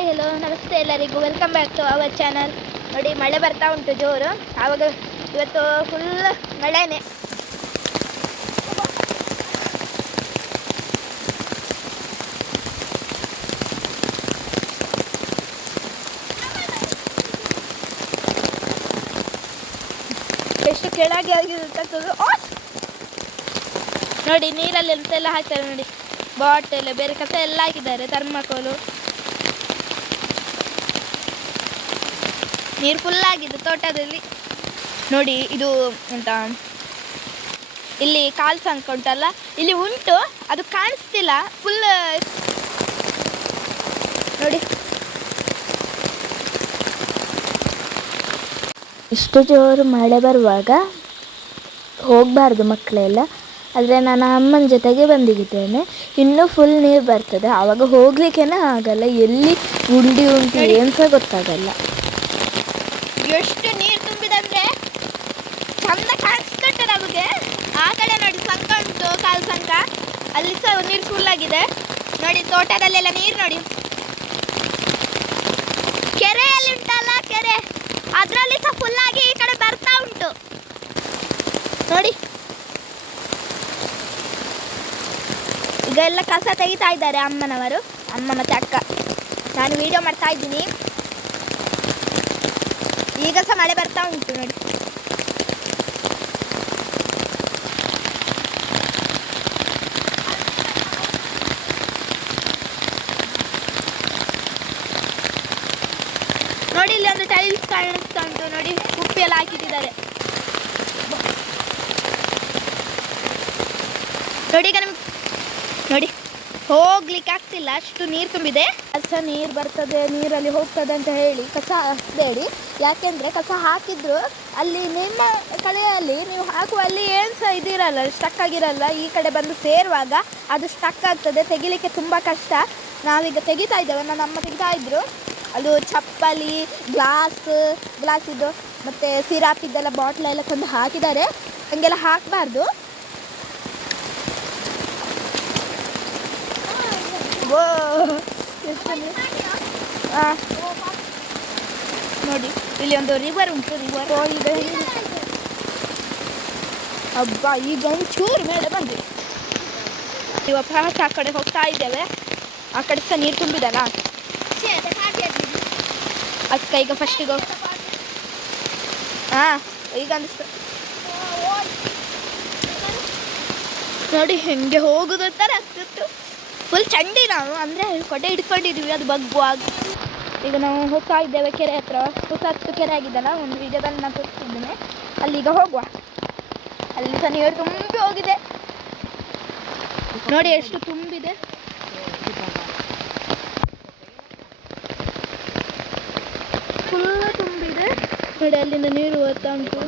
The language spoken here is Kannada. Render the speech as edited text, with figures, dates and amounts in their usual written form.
ಹಾಯ್ ಹೆಲೋ ನಮಸ್ತೆ ಎಲ್ಲರಿಗೂ, welcome back to our channel. ನೋಡಿ, ಮಳೆ ಬರ್ತಾ ಉಂಟು ಜೋರು. ಆವಾಗ ಇವತ್ತು ಫುಲ್ ಮಳೆನೇ. ಎಷ್ಟು ಕೆಳಗೆ ಆಗಿರುತ್ತೆ ನೋಡಿ. ನೀರಲ್ಲಿ ಎಂತೆಲ್ಲ ಹಾಕ್ತಾರೆ ನೋಡಿ, ಬಾಟಲ್ ಬೇರೆ ಕಸ ಎಲ್ಲ ಹಾಕಿದ್ದಾರೆ, ಥರ್ಮಾಕೋಲು. ನೀರು ಫುಲ್ ಆಗಿದೆ ತೋಟದಲ್ಲಿ. ನೋಡಿ, ಇದು ಎಂತ ಇಲ್ಲಿ ಕಾಲು ಸಂಕ ಉಂಟಲ್ಲ, ಇಲ್ಲಿ ಉಂಟು, ಅದು ಕಾಣಿಸ್ತಿಲ್ಲ ಫುಲ್. ನೋಡಿ, ಇಷ್ಟು ಜೋರು ಮಳೆ ಬರುವಾಗ ಹೋಗಬಾರ್ದು ಮಕ್ಕಳೆಲ್ಲ. ಆದರೆ ನಾನು ಅಮ್ಮನ ಜೊತೆಗೆ ಬಂದಿದ್ದೇನೆ. ಇನ್ನೂ ಫುಲ್ ನೀರು ಬರ್ತದೆ, ಆವಾಗ ಹೋಗ್ಲಿಕ್ಕೇನೆ ಆಗಲ್ಲ. ಎಲ್ಲಿ ಗುಂಡಿ ಉಂಟು ಏನು ಸಹ ಗೊತ್ತಾಗಲ್ಲ. ಎಷ್ಟು ನೀರು ತುಂಬಿದಂದ್ರೆ ಚಂದ ಕಾಣಿಸ್ಕೊಟ್ಟೆ ನಮಗೆ. ಆ ಕಡೆ ನೋಡಿ ಸಂಕ ಉಂಟು, ಕಾಲು ಸಂಕ, ಅಲ್ಲಿ ಸಹ ನೀರು ಫುಲ್ ಆಗಿದೆ. ನೋಡಿ, ತೋಟದಲ್ಲೆಲ್ಲ ನೀರು ನೋಡಿ. ಕೆರೆಯಲ್ಲಿ ಉಂಟಲ್ಲ ಕೆರೆ, ಅದರಲ್ಲಿ ಸಹ ಫುಲ್ ಆಗಿ ಈ ಕಡೆ ಬರ್ತಾ ಉಂಟು ನೋಡಿ. ಈಗ ಎಲ್ಲ ಕಸ ತೆಗಿತಾ ಇದ್ದಾರೆ ಅಮ್ಮನವರು, ಅಮ್ಮ ಮತ್ತೆ ಅಕ್ಕ. ನಾನು ವಿಡಿಯೋ ಮಾಡ್ತಾ ಇದ್ದೀನಿ. ಈಗ ಸಹ ಮಳೆ ಬರ್ತಾ ಉಂಟು ನೋಡಿ. ನೋಡಿ, ಇಲ್ಲಿ ಒಂದು ಟೈಲ್ಸ್ ಕಾಣಿಸ್ತಾ ಉಂಟು ನೋಡಿ, ಉಪ್ಪಿ ಎಲ್ಲ ಹಾಕಿಟ್ಟಿದ್ದಾರೆ ನೋಡಿ. ಈಗ ನಿಮ್ಗೆ ನೋಡಿ ಹೋಗ್ಲಿಕ್ಕೆ ಆಗ್ತಿಲ್ಲ, ಅಷ್ಟು ನೀರು ತುಂಬಿದೆ. ಕಸ ನೀರು ಬರ್ತದೆ, ನೀರಲ್ಲಿ ಹೋಗ್ತದೆ ಅಂತ ಹೇಳಿ ಕಸ ಹಾಕಬೇಡಿ. ಯಾಕೆಂದರೆ ಕಸ ಹಾಕಿದ್ರು ಅಲ್ಲಿ ನಿಮ್ಮ ಕಡೆಯಲ್ಲಿ ನೀವು ಹಾಕುವಲ್ಲಿ ಏನು ಸಹ ಇದಿರಲ್ಲ, ಸ್ಟಕ್ ಆಗಿರಲ್ಲ. ಈ ಕಡೆ ಬಂದು ಸೇರುವಾಗ ಅದು ಸ್ಟಕ್ ಆಗ್ತದೆ, ತೆಗಿಲಿಕ್ಕೆ ತುಂಬ ಕಷ್ಟ. ನಾವೀಗ ತೆಗಿತಾ ಇದ್ದೇವೆ, ನನ್ನ ಅಮ್ಮ ತೆಗಿತಾ ಇದ್ರು. ಅದು ಚಪ್ಪಲಿ, ಗ್ಲಾಸಿದ್ದು ಮತ್ತು ಸಿರಾಪಿದ್ದೆಲ್ಲ ಬಾಟ್ಲೆಲ್ಲ ತಂದು ಹಾಕಿದ್ದಾರೆ. ಹಂಗೆಲ್ಲ ಹಾಕಬಾರ್ದು. ನೋಡಿ, ಇಲ್ಲಿ ಒಂದು ರಿವರ್ ಉಂಟು. ರಿವರ್ ಹಬ್ಬ ಈಗ ಒಂಚೂರು ಮೇಲೆ ಬಂದು ಇವಾಗ ಪ್ರವಾಸ ಆ ಕಡೆ ಹೋಗ್ತಾ ಇದ್ದೇವೆ. ಆ ಕಡೆ ಸಹ ನೀರು ತುಂಬಿದಲ್ಲ. ಅಕ್ಕ ಈಗ ಫಸ್ಟಿಗೆ ಈಗ ಅನಿಸ್ತು ನೋಡಿ, ಹೆಂಗೆ ಹೋಗುದು ಅಂತಾರೆ ಆಗ್ತಿತ್ತು. ಫುಲ್ ಚಂಡಿ ನಾವು, ಅಂದರೆ ಕೊಡೆ ಹಿಡ್ಕೊಂಡಿದ್ದೀವಿ, ಅದು ಬಗ್ಗುವಾಗ. ಈಗ ನಾವು ಹೋಗ್ತಾ ಇದ್ದೇವೆ ಕೆರೆ ಹತ್ರ. ಹೊಸತ್ತು ಕೆರೆ ಆಗಿದ್ದಲ್ಲ, ಒಂದು ವಿಡಿಯೋದಲ್ಲಿ ನಾನು ತೋರಿಸ್ತಿದ್ದೇನೆ. ಅಲ್ಲಿಗ ಹೋಗುವ. ಅಲ್ಲಿ ಸಹ ನೀರು ತುಂಬಿ ಹೋಗಿದೆ ನೋಡಿ, ಎಷ್ಟು ತುಂಬಿದೆ. ಫುಲ್ ತುಂಬಿದೆ ನೋಡಿ, ಅಲ್ಲಿಂದ ನೀರು ಹೋಗ್ತಾ ಉಂಟು.